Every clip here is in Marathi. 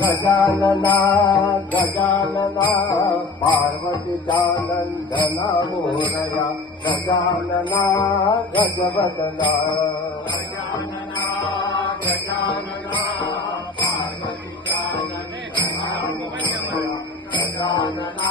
गजानना गजानना पार्वतीचा नंदना मोरया गजानना गजवदना गजानना गजानना पार्वतीचा नंदना मोरया गजानना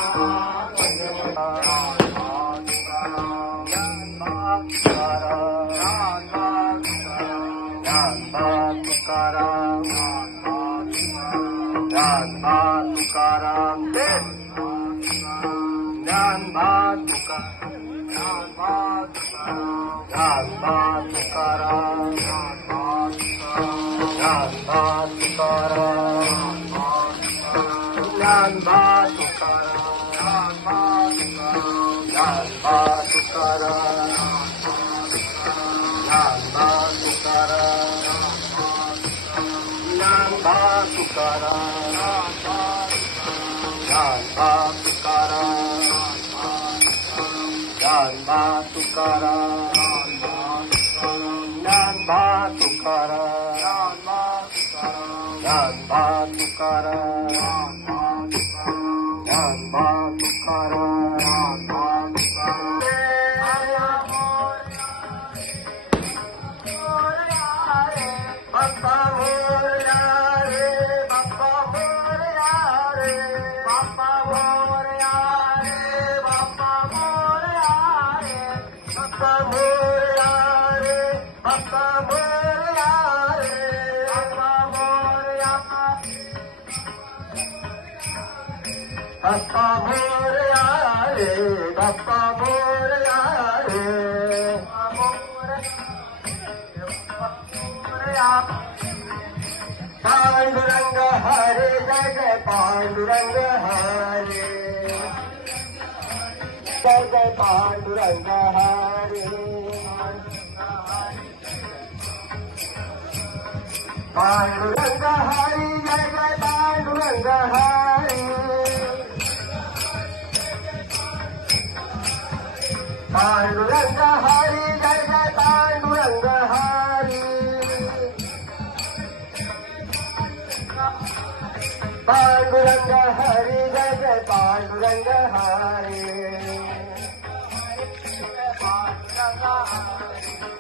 तुकाराम ज्ञानबा तुकाराम बाप्पा मोरया रे बाप्पा मोरया रे पांडुरंग हरे जय जय पांडुरंग हरे जय जय पांडुरंग हरे पांडुरंग हरी जय जय पांडुरंग हरी पांडुरंग हरी जय जय पांडुरंग हरी पांडुरंग हरी जय जय पांडुरंग हरी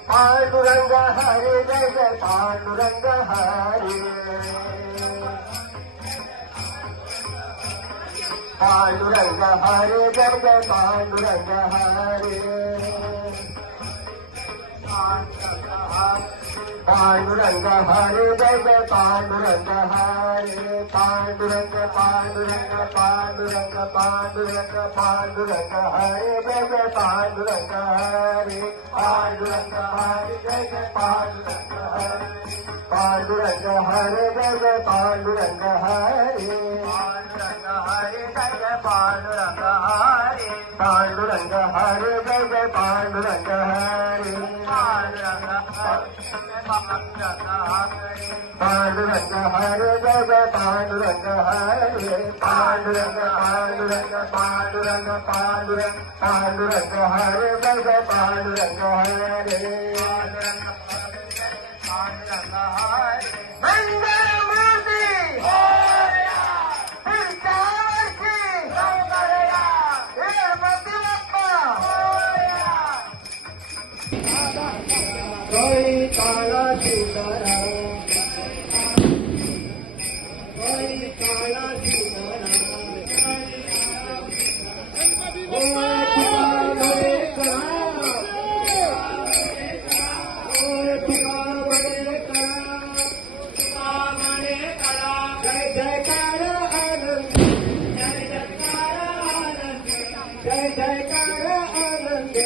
पांडुरंग हरी जय जय पांडुरंग हरी पांडुरंग हरे जय जय पांडुरंग हरे पांडुरंग हरे जय जय पांडुरंग हरे पांडुरंग पांडुरंग पांडुरंग पांडुरंग पांडुरंग हरे जय जय पांडुरंग हरे पांडुरंग हरे जय जय पांडुरंग हरे पांडुरंग हरे जय जय पांडुरंग हरे पांडुरंग हरे पांडुरंग हरे जय जय पांडुरंग हरे पांडुरंग हरे जय जय पांडुरंग हरे पांडुरंग पांडुरंग पांडुरंग पांडुरंग पांडुरंग हरे जय जय पांडुरंग हरे मंगलमूर्ती जय काला सीताराम जय काला जयकार आनंद जय जयकार आनंद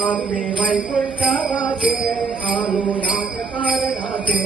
आम्ही वैकुंठावासे आलो नाथ कारणाचे